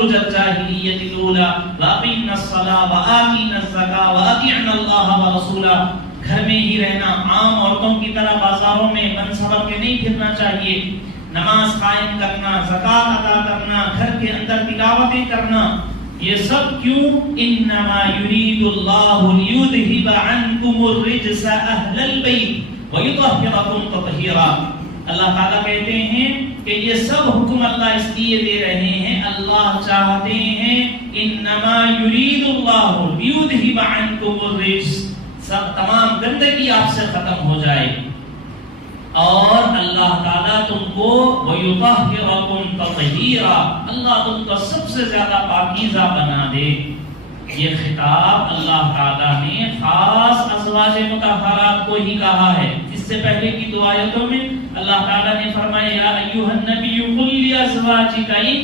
تبرج الجاہلیۃ الاولی واقمنا الصلاۃ وآتینا الزکاۃ واطعنا اللہ ورسولہ. گھر میں ہی رہنا، عام عورتوں کی طرح بازاروں میں بن سبر کے نہیں پھرنا چاہیے. نماز قائم کرنا، زکوٰۃ ادا کرنا، گھر کے اندر تلاوتیں کرنا، یہ سب کیوں؟ انما یرید اللہ لیذھب عنکم الرجس اہل البیت ویطہرکم تطہیرا. اللہ تعالیٰ کہتے ہیں کہ یہ سب حکم اللہ اس لیے دے رہے ہیں، اللہ چاہتے ہیں انما یرید اللہ لیذھب عنکم الرجس، سب تمام گندگی آپ سے ختم ہو جائے اور اللہ تعالیٰ تم کو وَيُطَهِّرَكُمْ تَطْهِيرًا، اللہ تم کو سب سے زیادہ پاکیزہ بنا دے. یہ خطاب اللہ تعالیٰ نے خاص ازواج مطہرات کو ہی کہا ہے. اس سے پہلے کی دو آیتوں میں اللہ تعالیٰ نے فرمایا یا ایھا النبی قل لازواجک ان